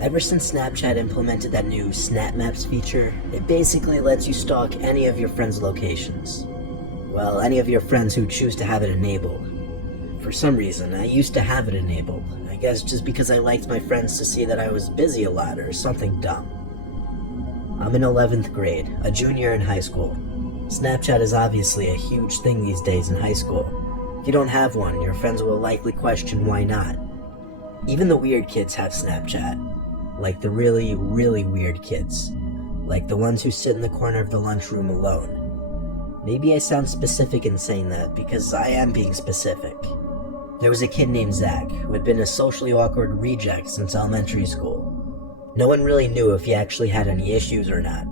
Ever since Snapchat implemented that new Snap Maps feature, it basically lets you stalk any of your friends' locations. Well, any of your friends who choose to have it enabled. For some reason, I used to have it enabled. I guess just because I liked my friends to see that I was busy a lot or something dumb. I'm in 11th grade, a junior in high school. Snapchat is obviously a huge thing these days in high school. If you don't have one, your friends will likely question why not. Even the weird kids have Snapchat. Like the really, really weird kids. Like the ones who sit in the corner of the lunchroom alone. Maybe I sound specific in saying that, because I am being specific. There was a kid named Zach, who had been a socially awkward reject since elementary school. No one really knew if he actually had any issues or not,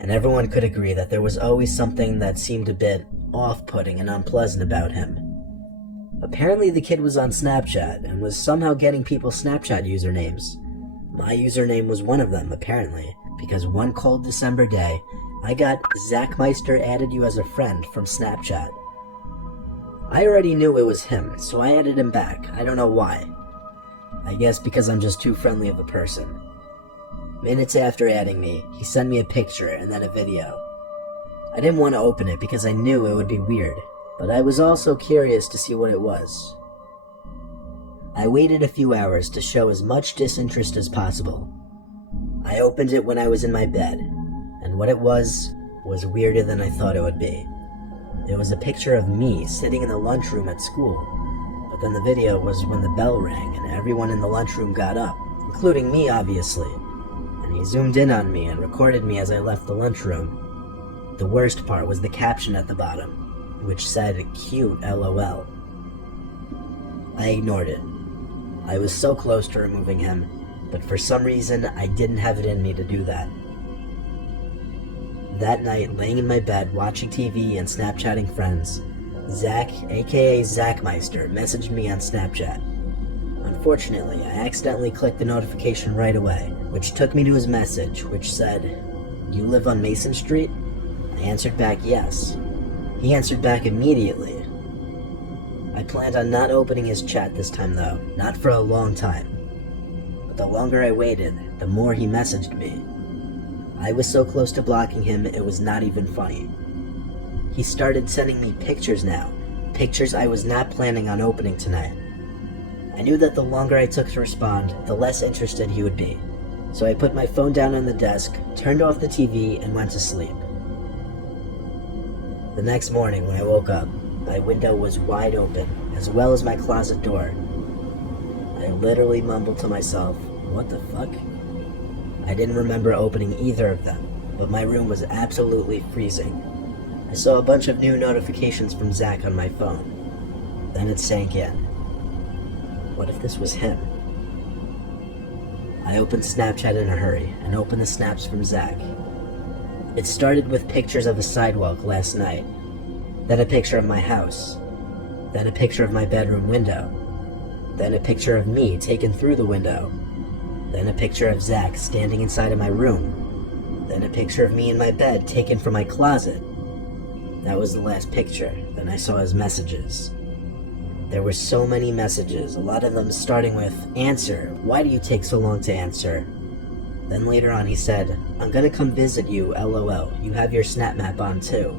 and everyone could agree that there was always something that seemed a bit off-putting and unpleasant about him. Apparently the kid was on Snapchat, and was somehow getting people's Snapchat usernames. My username was one of them, apparently, because one cold December day, I got Zach Meister added you as a friend from Snapchat. I already knew it was him, so I added him back. I don't know why. I guess because I'm just too friendly of a person. Minutes after adding me, he sent me a picture and then a video. I didn't want to open it because I knew it would be weird, but I was also curious to see what it was. I waited a few hours to show as much disinterest as possible. I opened it when I was in my bed, and what it was weirder than I thought it would be. It was a picture of me sitting in the lunchroom at school, but then the video was when the bell rang and everyone in the lunchroom got up, including me obviously, and he zoomed in on me and recorded me as I left the lunchroom. The worst part was the caption at the bottom, which said, "Cute LOL." I ignored it. I was so close to removing him, but for some reason I didn't have it in me to do that. That night, laying in my bed watching TV and Snapchatting friends, Zach, aka Zachmeister, messaged me on Snapchat. Unfortunately, I accidentally clicked the notification right away, which took me to his message, which said, "You live on Mason Street?" I answered back yes. He answered back immediately. I planned on not opening his chat this time though, not for a long time. But the longer I waited, the more he messaged me. I was so close to blocking him, it was not even funny. He started sending me pictures now, pictures I was not planning on opening tonight. I knew that the longer I took to respond, the less interested he would be. So I put my phone down on the desk, turned off the TV, and went to sleep. The next morning when I woke up, my window was wide open, as well as my closet door. I literally mumbled to myself, "What the fuck?" I didn't remember opening either of them, but my room was absolutely freezing. I saw a bunch of new notifications from Zach on my phone. Then it sank in. What if this was him? I opened Snapchat in a hurry and opened the snaps from Zach. It started with pictures of a sidewalk last night, then a picture of my house, then a picture of my bedroom window, then a picture of me taken through the window, then a picture of Zach standing inside of my room, then a picture of me in my bed taken from my closet. That was the last picture. Then I saw his messages. There were so many messages, a lot of them starting with, "Answer, why do you take so long to answer?" Then later on he said, "I'm gonna come visit you, LOL, you have your Snap Map on too."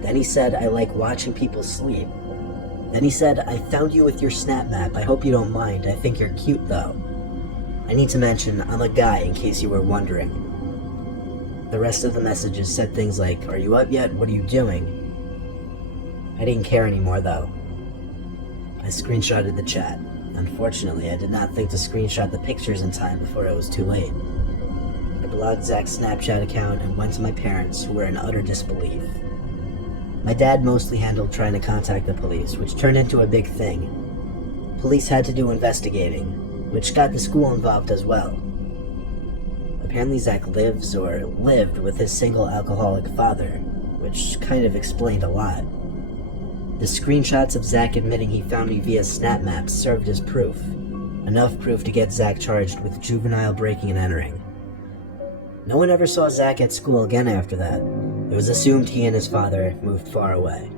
Then he said, "I like watching people sleep." Then he said, "I found you with your Snap Map, I hope you don't mind, I think you're cute though." I need to mention, I'm a guy in case you were wondering. The rest of the messages said things like, "Are you up yet? What are you doing?" I didn't care anymore though. I screenshotted the chat. Unfortunately, I did not think to screenshot the pictures in time before it was too late. I blocked Zach's Snapchat account and went to my parents, who were in utter disbelief. My dad mostly handled trying to contact the police, which turned into a big thing. Police had to do investigating, which got the school involved as well. Apparently Zach lives or lived with his single alcoholic father, which kind of explained a lot. The screenshots of Zach admitting he found me via Snap Maps served as proof. Enough proof to get Zach charged with juvenile breaking and entering. No one ever saw Zach at school again after that. It was assumed he and his father moved far away.